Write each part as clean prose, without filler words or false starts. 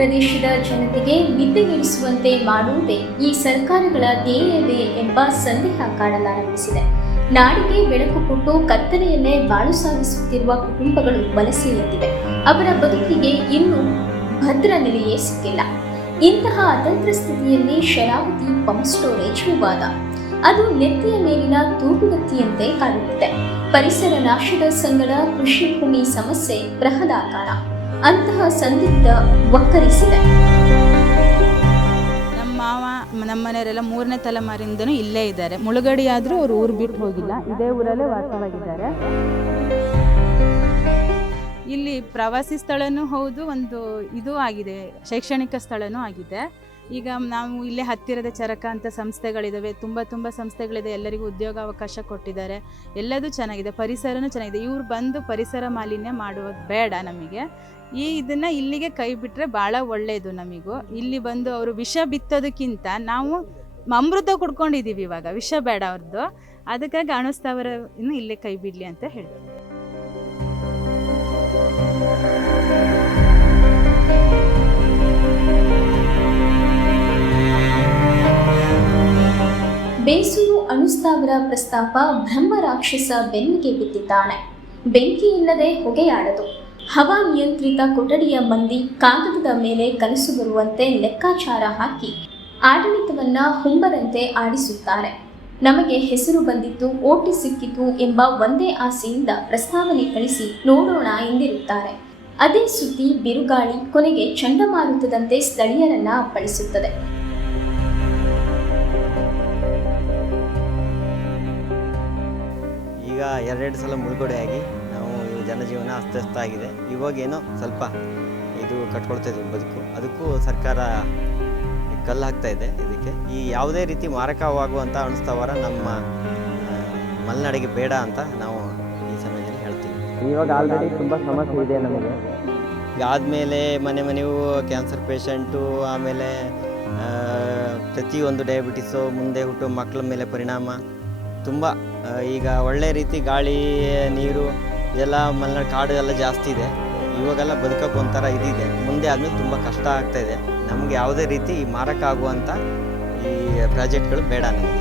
ಪ್ರದೇಶದ ಜನತೆಗೆ ನಿದ್ದೆಗೆಡಿಸುವಂತೆ ಮಾಡುವುದೇ ಈ ಸರ್ಕಾರಗಳ ಧ್ಯೇಯವೇ ಎಂಬ ಸಂದೇಹ ಕಾಡಲಾರಂಭಿಸಿದೆ. ನಾಡಿಗೆ ಬೆಳಕು ಕೊಟ್ಟು ಕತ್ತಲೆಯಲ್ಲೇ ಬಾಳು ಸಾಗಿಸುತ್ತಿರುವ ಕುಟುಂಬಗಳು ವಲಸೆ ಎದ್ದಿವೆ. ಅವರ ಬದುಕಿಗೆ ಇನ್ನೂ ಭದ್ರ ನೆಲೆಯೇ ಸಿಕ್ಕಿಲ್ಲ. ಇಂತಹ ಅತಂತ್ರ ಸ್ಥಿತಿಯಲ್ಲಿ ಶರಾವತಿ ಪಂಪ್ ಸ್ಟೋರೇಜ್ ವಿವಾದ ಅದು ನೆತ್ತಿಯ ಮೇಲಿನ ತೂಗುಗತ್ತಿಯಂತೆ ಕಾಡುತ್ತಿದೆ. ಪರಿಸರ ನಾಶದ ಸಂಗಡ ಕೃಷಿ ಭೂಮಿ ಸಮಸ್ಯೆ ಬೃಹದಾಕಾರ ಅಂತಹ ಸಂದಿಗ್ಧ ಒಕ್ಕರಿಸಿದೆ. ನಮ್ಮ ಮಾವ ನಮ್ಮ ಮನೆಯವರೆಲ್ಲ 3ನೇ ತಲೆಮಾರಿಂದನೂ ಇಲ್ಲೇ ಇದ್ದಾರೆ. ಮುಳುಗಡೆಯಾದರೂ ಅವರು ಊರು ಬಿಟ್ಟು ಹೋಗಿಲ್ಲ, ಇದೇ ಊರಲ್ಲೇ ವಾಸವಾಗಿದ್ದಾರೆ. ಇಲ್ಲಿ ಪ್ರವಾಸಿ ಸ್ಥಳನೂ ಹೌದು, ಒಂದು ಇದು ಆಗಿದೆ, ಶೈಕ್ಷಣಿಕ ಸ್ಥಳನೂ ಆಗಿದೆ. ಈಗ ನಾವು ಇಲ್ಲೇ ಹತ್ತಿರದ ಚರಕ ಅಂತ ಸಂಸ್ಥೆಗಳಿದ್ದಾವೆ, ತುಂಬ ಸಂಸ್ಥೆಗಳಿದೆ, ಎಲ್ಲರಿಗೂ ಉದ್ಯೋಗಾವಕಾಶ ಕೊಟ್ಟಿದ್ದಾರೆ, ಎಲ್ಲದೂ ಚೆನ್ನಾಗಿದೆ, ಪರಿಸರನೂ ಚೆನ್ನಾಗಿದೆ. ಇವ್ರು ಬಂದು ಪರಿಸರ ಮಾಲಿನ್ಯ ಮಾಡುವುದು ಬೇಡ ನಮಗೆ. ಇದನ್ನು ಇಲ್ಲಿಗೆ ಕೈ ಬಿಟ್ಟರೆ ಭಾಳ ಒಳ್ಳೆಯದು ನಮಗೂ. ಇಲ್ಲಿ ಬಂದು ಅವರು ವಿಷ ಬಿತ್ತೋದಕ್ಕಿಂತ ನಾವು ಅಮೃತ ಕುಡ್ಕೊಂಡಿದ್ದೀವಿ, ಇವಾಗ ವಿಷ ಬೇಡ ಅವ್ರದ್ದು. ಅದಕ್ಕಾಗಿ ಅಣುಸ್ಥಾವರ ಇನ್ನು ಇಲ್ಲೇ ಕೈ ಬಿಡಲಿ ಅಂತ ಹೇಳ್ತೀವಿ. ಬೇಸೂರು ಅಣುಸ್ಥಾವರ ಪ್ರಸ್ತಾಪ ಬ್ರಹ್ಮ ರಾಕ್ಷಸ ಬೆನ್ನಿಗೆ ಬಿದ್ದಿದ್ದಾನೆ. ಬೆಂಕಿ ಇಲ್ಲದೆ ಹೊಗೆಯಾಡದು. ಹವಾ ನಿಯಂತ್ರಿತ ಕೊಠಡಿಯ ಮಂದಿ ಕಾಗದದ ಮೇಲೆ ಕನಸು ಬರುವಂತೆ ಲೆಕ್ಕಾಚಾರ ಹಾಕಿ ಆಡಳಿತವನ್ನ ಹುಂಬರಂತೆ ಆಡಿಸುತ್ತಾರೆ. ನಮಗೆ ಹೆಸರು ಬಂದಿತ್ತು, ಓಟಿ ಸಿಕ್ಕಿತು ಎಂಬ ಒಂದೇ ಆಸೆಯಿಂದ ಪ್ರಸ್ತಾವನೆ ಕಳಿಸಿ ನೋಡೋಣ ಎಂದಿರುತ್ತಾರೆ. ಅದೇ ಸುದ್ದಿ ಬಿರುಗಾಳಿ ಕೊನೆಗೆ ಚಂಡಮಾರುತದಂತೆ ಸ್ಥಳೀಯರನ್ನ ಅಪ್ಪಳಿಸುತ್ತದೆ. ಈಗ 2 ಸಲ ಮುಳುಗಡೆಯಾಗಿ ನಾವು ಜನಜೀವನ ಅಸ್ತವ್ಯಸ್ತ ಆಗಿದೆ. ಇವಾಗೇನೋ ಸ್ವಲ್ಪ ಇದು ಕಟ್ಕೊಳ್ತಾ ಇದ್ವಿ ಬದುಕು. ಅದಕ್ಕೂ ಸರ್ಕಾರ ಕಲ್ಲು ಹಾಕ್ತಾ ಇದೆ. ಇದಕ್ಕೆ ಈ ಯಾವುದೇ ರೀತಿ ಮಾರಕವಾಗುವಂಥ ಅಣುಸ್ಥಾವರ ನಮ್ಮ ಮಲೆನಾಡಿಗೆ ಬೇಡ ಅಂತ ನಾವು ಈ ಸಮಯದಲ್ಲಿ ಹೇಳ್ತೀವಿ. ಇವಾಗ ಆಲ್ರೆಡಿ ತುಂಬ ಸಮಸ್ಯೆ ಇದೆ ನಮಗೆ. ಆದಮೇಲೆ ಮನೆಯೂ ಕ್ಯಾನ್ಸರ್ ಪೇಷಂಟು, ಆಮೇಲೆ ಪ್ರತಿಯೊಂದು ಡಯಾಬಿಟಿಸು, ಮುಂದೆ ಹುಟ್ಟುವ ಮಕ್ಕಳ ಮೇಲೆ ಪರಿಣಾಮ ತುಂಬ. ಈಗ ಒಳ್ಳೆ ರೀತಿ ಗಾಳಿ ನೀರು ಎಲ್ಲ ಮಲೆನಾಡು ಕಾಡು ಎಲ್ಲ ಜಾಸ್ತಿ ಇದೆ. ಇವಾಗೆಲ್ಲ ಬದುಕೋಕೆ ಒಂಥರ ಇದಿದೆ. ಮುಂದೆ ಆದಮೇಲೆ ತುಂಬ ಕಷ್ಟ ಆಗ್ತಾಯಿದೆ. ನಮಗೆ ಯಾವುದೇ ರೀತಿ ಮಾರಕ ಆಗುವಂಥ ಈ ಪ್ರಾಜೆಕ್ಟ್ಗಳು ಬೇಡ ನಮಗೆ.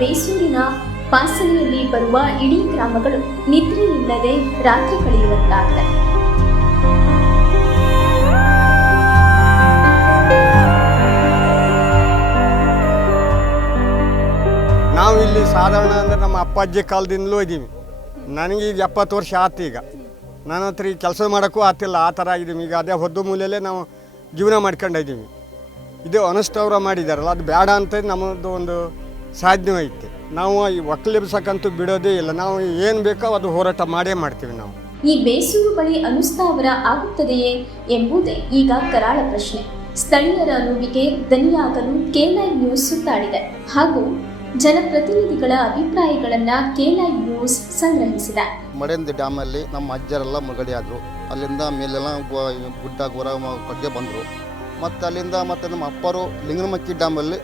ಬೇಸೂರಿನ ಪಾಸನೆಯಲ್ಲಿ ಬರುವ ಇಡೀ ಗ್ರಾಮಗಳು ನಿದ್ರೆ ಇಲ್ಲದೆ ರಾತ್ರಿ ಕಳೆಯುವಂತಾಗಿದೆ. ನಾವು ಇಲ್ಲಿ ಸಾಧಾರಣ ಅಂದರೆ ನಮ್ಮ ಅಪ್ಪಾಜಿ ಕಾಲದಿಂದಲೂ ಇದ್ದೀವಿ. ನನಗೀಗ 70 ವರ್ಷ ಆಯ್ತು. ಈಗ ನನ್ನ ಹತ್ರ ಈ ಕೆಲಸ ಮಾಡೋಕ್ಕೂ ಆಗ್ತಿಲ್ಲ, ಆ ಥರ ಇದ್ದೀವಿ. ಈಗ ಅದೇ ಹೊದ್ದು ಮೂಲೆಯಲ್ಲೇ ನಾವು ಜೀವನ ಮಾಡ್ಕೊಂಡಿದ್ದೀವಿ. ಇದು ಅನುಷ್ಠಾವರ ಮಾಡಿದಾರಲ್ಲ, ಅದು ಬೇಡ ಅಂತ ನಮ್ಮದು ಒಂದು ಸಾಧನೆ ಐತೆ. ನಾವು ಈ ಒಕ್ಕಲೆಬ್ಸಕ್ಕಂತೂ ಬಿಡೋದೇ ಇಲ್ಲ. ನಾವು ಏನು ಬೇಕೋ ಅದು ಹೋರಾಟ ಮಾಡೇ ಮಾಡ್ತೀವಿ ನಾವು. ಈ ಬೇಸೂರು ಬಳಿ ಅಣುಸ್ಥಾವರ ಆಗುತ್ತದೆಯೇ ಎಂಬುದೇ ಈಗ ಕರಾಳ ಪ್ರಶ್ನೆ. ಸ್ಥಳೀಯರ ನೋವಿಗೆ ದನಿಯಾಗಲು K9 ನ್ಯೂಸ್ ಸುತ್ತಾಡಿದೆ ಹಾಗೂ ಜನಪ್ರತಿನಿಧಿಗಳ ಅಭಿಪ್ರಾಯಗಳನ್ನ K9 ನ್ಯೂಸ್ ಸಂಗ್ರಹಿಸಿದೆ. ಮಡೆಂದಿ ಡ್ಯಾಮಲ್ಲಿ ನಮ್ಮ ಅಜ್ಜರೆಲ್ಲ ಮುಳುಗಡೆಯಾದರು. ಅಲ್ಲಿಂದ ಮೇಲೆಲ್ಲ ಗುಡ್ಡ ಗೊರ ಕಟ್ಟಿಗೆ ಬಂದರು. ಮತ್ತು ಅಲ್ಲಿಂದ ಮತ್ತು ನಮ್ಮ ಅಪ್ಪರು ಲಿಂಗನಮಕ್ಕಿ ಡ್ಯಾಮಲ್ಲಿ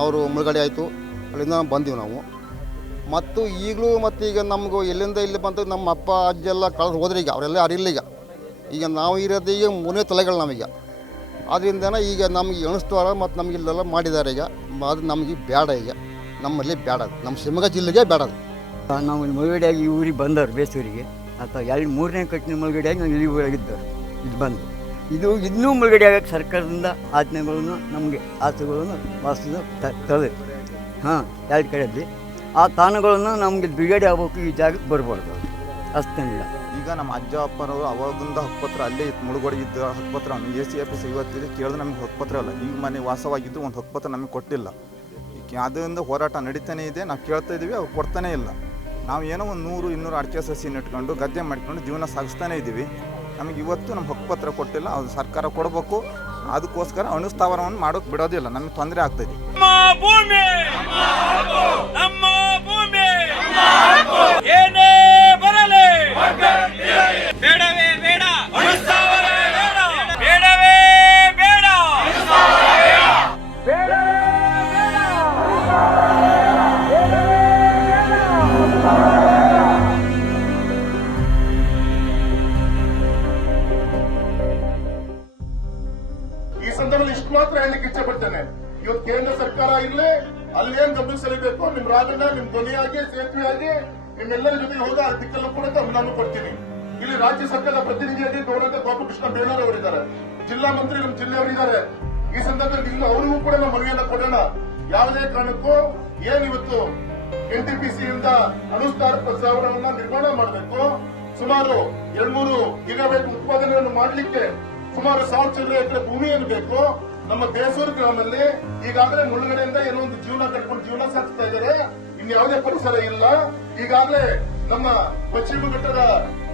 ಅವರು ಮುಳುಗಡೆ ಆಯಿತು. ಅಲ್ಲಿಂದ ಬಂದೀವಿ ನಾವು. ಮತ್ತು ಈಗಲೂ ಮತ್ತು ಈಗ ನಮಗೂ ಎಲ್ಲಿಂದ ಇಲ್ಲಿ ಬಂದು ನಮ್ಮ ಅಪ್ಪ ಅಜ್ಜೆಲ್ಲ ಕಳೆದು ಹೋದ್ರೆ ಈಗ ಅವರೆಲ್ಲ ಅರಿಲ್ಲ. ಈಗ ನಾವು ಇರೋದು ಈಗ 3ನೇ ತಲೆಗಳು ನಮಗೆ. ಅದರಿಂದ ಈಗ ನಮಗೆ ಎಣಿಸ್ತವಾರ ಮತ್ತು ನಮಗೆ ಇಲ್ಲೆಲ್ಲ ಮಾಡಿದ್ದಾರೆ. ಈಗ ಅದು ನಮಗೆ ಬೇಡ. ಈಗ ನಮ್ಮಲ್ಲಿ ಬೇಡ, ನಮ್ಮ ಶಿವಮೊಗ್ಗ ಜಿಲ್ಲೆಗೆ ಬೇಡ. ನಾವು ಮುಳುಗಡೆಯಾಗಿ ಈ ಊರಿಗೆ ಬಂದವರು ಬೇಸೂರಿಗೆ, ಅಥವಾ 3ನೇ ಕಟ್ಟಿನ ಮುಳುಗಡೆಯಾಗಿ ನಾವು ಇಲ್ಲಿ ಊರಾಗಿದ್ದವರು. ಇದು ಬಂದು ಇದು ಇನ್ನೂ ಮುಳುಗಡೆ ಆಗೋಕ್ಕೆ ಸರ್ಕಾರದಿಂದ ಆಜ್ಞೆಗಳನ್ನು ನಮಗೆ ಆಸೆಗಳನ್ನು ವಾಸದ ತಲೆ 2 ಕಡೆಯಲ್ಲಿ ಆ ತಾಣಗಳನ್ನು ನಮಗೆ ಬಿಡುಗಡೆ ಆಗಬೇಕು. ಈ ಜಾಗಕ್ಕೆ ಬರ್ಬಾರ್ದು ಅಷ್ಟೇನಿಲ್ಲ. ಈಗ ನಮ್ಮ ಅಜ್ಜ ಅಪ್ಪನವರು ಅವಾಗಿಂದ ಹಕ್ಕುಪತ್ರ ಅಲ್ಲೇ ಮುಳುಗಡೆ ಇದ್ದ ಹಕ್ಕುಪತ್ರ ACFS ಇವತ್ತಿದೆ ಕೇಳಿದ್ರೆ ನಮಗೆ ಹಕ್ಕುಪತ್ರ ಇಲ್ಲ. ಈಗ ಮನೆ ವಾಸವಾಗಿದ್ದು ಒಂದು ಹಕ್ಕುಪತ್ರ ನಮಗೆ ಕೊಟ್ಟಿಲ್ಲ. ಅದರಿಂದ ಹೋರಾಟ ನಡೀತಾನೆ ಇದೆ. ನಾವು ಕೇಳ್ತಾ ಇದ್ದೀವಿ, ಅವ್ರು ಕೊಡ್ತಾನೇ ಇಲ್ಲ. ನಾವು ಏನೋ ಒಂದು 100-200 ಅಡಿಕೆ ಸಸಿನ ಇಟ್ಕೊಂಡು ಗದ್ದೆ ಮಾಡ್ಕೊಂಡು ಜೀವನ ಸಾಗಿಸ್ತಾನೆ ಇದ್ದೀವಿ. ನಮಗೆ ಇವತ್ತು ನಮ್ಮ ಹಕ್ಕುಪತ್ರ ಕೊಟ್ಟಿಲ್ಲ. ಅದು ಸರ್ಕಾರ ಕೊಡಬೇಕು. ಅದಕ್ಕೋಸ್ಕರ ಅಣುಸ್ಥಾವರವನ್ನು ಮಾಡೋಕೆ ಬಿಡೋದಿಲ್ಲ. ನಮಗೆ ತೊಂದರೆ ಆಗ್ತದೆ. ಏನೇ ಬರಲಿ ಬೇಡವೇ ಬೇಡ, ಬೇಡವೇ ಬೇಡ. ಸಂದರ್ಭದಲ್ಲಿ ಇಷ್ಟು ಮಾತ್ರ ಹೇಳಲಿಕ್ಕೆ ಇಚ್ಛೆ ಪಡ್ತೇನೆ. ಇವತ್ತು ಕೇಂದ್ರ ಸರ್ಕಾರ ಇರ್ಲಿ, ಅಲ್ಲಿ ಏನ್ ಗಮನ ಸೆಳೆಬೇಕು, ನಿಮ್ ರಾಜನ ನಿಮ್ ಧ್ವನಿಯಾಗಿ ಸೇತುವೆಯಾಗಿ ನಿಮ್ಮೆಲ್ಲರ ಜೊತೆಗೆ ಹೋದ ಆ ದಿಕ್ಕಲ್ಲೂ ಕೂಡ ಗಮನ ಕೊಡ್ತೀನಿ. ಇಲ್ಲಿ ರಾಜ್ಯ ಸರ್ಕಾರದ ಪ್ರತಿನಿಧಿಯಾಗಿ ಗೌರವ ಗೋಪಕೃಷ್ಣ ಬೇಳೂರ್ ಅವರಿದ್ದಾರೆ, ಜಿಲ್ಲಾ ಮಂತ್ರಿ ನಮ್ಮ ಜಿಲ್ಲೆಯವರಿದ್ದಾರೆ. ಈ ಸಂದರ್ಭದಲ್ಲಿ ಇನ್ನು ಅವರಿಗೂ ಕೂಡ ನಾವು ಮನವಿಯನ್ನ ಕೊಡೋಣ. ಯಾವುದೇ ಕಾರಣಕ್ಕೂ ಏನಿವತ್ತು NTPC ಯಿಂದ ಅನುಸ್ತಾರ ಪ್ರಸ್ತಾವನವನ್ನ ನಿರ್ಮಾಣ ಮಾಡಬೇಕು. ಸುಮಾರು 2-3 ಗಿಗಾವ್ಯಾಟ್ ಉತ್ಪಾದನೆಯನ್ನು ಮಾಡಲಿಕ್ಕೆ ಸುಮಾರು 1000 ಎಕರೆ ಭೂಮಿಯನ್ನು ಬೇಕು. ನಮ್ಮ ಬೇಸೂರು ಗ್ರಾಮದಲ್ಲಿ ಈಗಾಗಲೇ ಮುಳುಗಡೆಯಿಂದ ಏನೋ ಒಂದು ಜೀವನ ಕಟ್ಕೊಂಡು ಜೀವನ ಸಾಗಿಸ್ತಾ ಇದ್ದಾರೆ. ಇನ್ಯಾವುದೇ ಪರಿಸರ ಇಲ್ಲ. ಈಗಾಗಲೇ ನಮ್ಮ ಪಶ್ಚಿಮ ಘಟ್ಟದ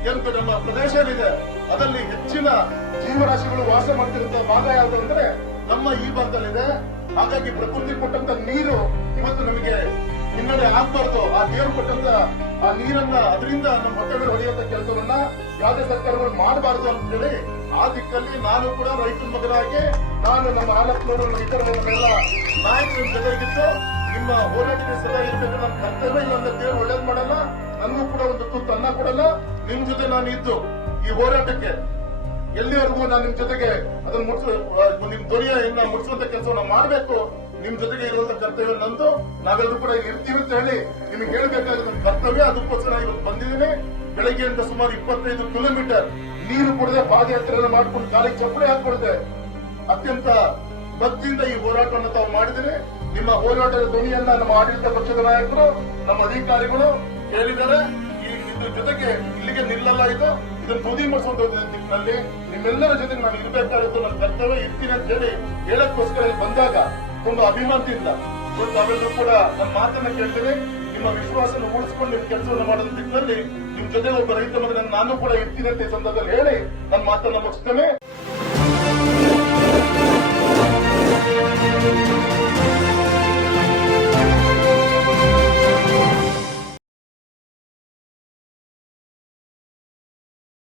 ಏನು ನಮ್ಮ ಪ್ರದೇಶ ಏನಿದೆ ಅದರಲ್ಲಿ ಹೆಚ್ಚಿನ ಜೀವರಾಶಿಗಳು ವಾಸ ಮಾಡ್ತಿರುವಂತಹ ಭಾಗ ಯಾವುದು ಅಂದ್ರೆ ನಮ್ಮ ಈ ಭಾಗದಲ್ಲಿದೆ. ಹಾಗಾಗಿ ಪ್ರಕೃತಿ ಕೊಟ್ಟಂತ ನೀರು ಇವತ್ತು ನಮಗೆ ಹಿನ್ನಡೆ ಆಗ್ಬಾರ್ದು. ಆ ದೇವರು ಕೊಟ್ಟಂತ ಆ ನೀರನ್ನ ಅದರಿಂದ ನಮ್ಮ ಹೊಟ್ಟೆಗಳು ಹೊಡೆಯುವಂತ ಕೆಲಸವನ್ನ ಯಾವುದೇ ಸರ್ಕಾರಗಳು ಮಾಡಬಾರದು ಅಂತ ಹೇಳಿ ಆ ದಿಕ್ಕಲ್ಲಿ ನಾನು ಕೂಡ ರೈತರ ಮಗನಾಗಿ ನಾನು ನಮ್ಮ ಆಲಪ್ಪನವರು ಇತರರೆಲ್ಲ ನಾಯಕರ ಜೊತೆಗಿದ್ದು ನಿಮ್ಮ ಹೋರಾಟಕ್ಕೆ ಸದಾ ಇರಬೇಕು. ನನ್ನ ಕರ್ತವ್ಯ ಇಲ್ಲ ಅಂತ ದೇವರು ಒಳ್ಳೇದು ಮಾಡಲ್ಲ, ನನಗೂ ಕೂಡ ಒಂದು ತುತ್ತು ಅನ್ನ ಕೊಡಲ್ಲ. ನಿಮ್ ಜೊತೆ ನಾನು ಇದ್ದು ಈ ಹೋರಾಟಕ್ಕೆ ಎಲ್ಲಿವರೆಗೂ ನಾನು ನಿಮ್ ಜೊತೆಗೆ ಅದನ್ನ ನಿಮ್ ಧ್ವನಿಯನ್ನ ಮುಟ್ಟಿಸುವಂತ ಕೆಲಸವನ್ನ ಮಾಡಬೇಕು. ನಿಮ್ ಜೊತೆಗೆ ಇರುವಂತ ಕರ್ತವ್ಯ ನಂದು. ನಾವೆಲ್ಲರೂ ಕೂಡ ಇಲ್ಲಿ ಇರ್ತೀವಿ ಅಂತ ಹೇಳಿ ನಿಮ್ಗೆ ಹೇಳ್ಬೇಕಾದ ನನ್ನ ಕರ್ತವ್ಯ. ಅದಕ್ಕೋಸ್ಕರ ಇವತ್ತು ಬಂದಿದ್ದೀನಿ. ಬೆಳಗ್ಗೆಯಿಂದ ಸುಮಾರು 25 ಕಿಲೋಮೀಟರ್ ನೀರು ಕುಡದೆ ಪಾದಯಾತ್ರೆ ಮಾಡ್ಕೊಂಡು ಕಾಲಿಗೆ ಚಪ್ಪಡಿ ಹಾಕೊಳ್ದೆ ಅತ್ಯಂತ ಭಕ್ತಿಯಿಂದ ಈ ಹೋರಾಟವನ್ನು ತಾವು ಮಾಡಿದರೆ ನಿಮ್ಮ ಹೋರಾಟದ ಧ್ವನಿಯನ್ನ ನಮ್ಮ ಆಡಳಿತ ಪಕ್ಷದ ನಾಯಕರು, ನಮ್ಮ ಅಧಿಕಾರಿಗಳು ಹೇಳಿದ್ದಾರೆ. ಇದ್ರ ಜೊತೆಗೆ ಇಲ್ಲಿಗೆ ನಿಲ್ಲಲ್ಲ, ಇದನ್ನು ತುದಿ ಮಾಡಿಸುವಂತ ನಿಟ್ಟಿನಲ್ಲಿ ನಿಮ್ಮೆಲ್ಲರ ಜೊತೆಗೆ ನಾನು ಇರಬೇಕಾಗಿತ್ತು. ನನ್ನ ಕರ್ತವ್ಯ ಇರ್ತೀನಿ ಅಂತ ಹೇಳಿ ಹೇಳಕ್ಕೋಸ್ಕರ ಇಲ್ಲಿ ಬಂದಾಗ ತುಂಬಾ ಅಭಿಮಾನದಿಂದ ತಾವೆಲ್ಲರೂ ಕೂಡ ನನ್ನ ಮಾತನ್ನ ಕೇಳ್ತೇನೆ. ನಿಮ್ಮ ವಿಶ್ವಾಸನ ಉಳಿಸ್ಕೊಂಡು ನಿಮ್ಮ ಕೆಲಸವನ್ನು ಮಾಡೋದ ನಿಟ್ಟಿನಲ್ಲಿ ನಿಮ್ ಜೊತೆ ಒಬ್ಬ ರೈತ ಮಗನ ನಾನು ಕೂಡ ಇರ್ತೀನಿ ಅಂತ ಈ ಸಂದರ್ಭದಲ್ಲಿ ಹೇಳಿ ನನ್ನ ಮಾತನ್ನ ಮುಗಿಸ್ತೇನೆ.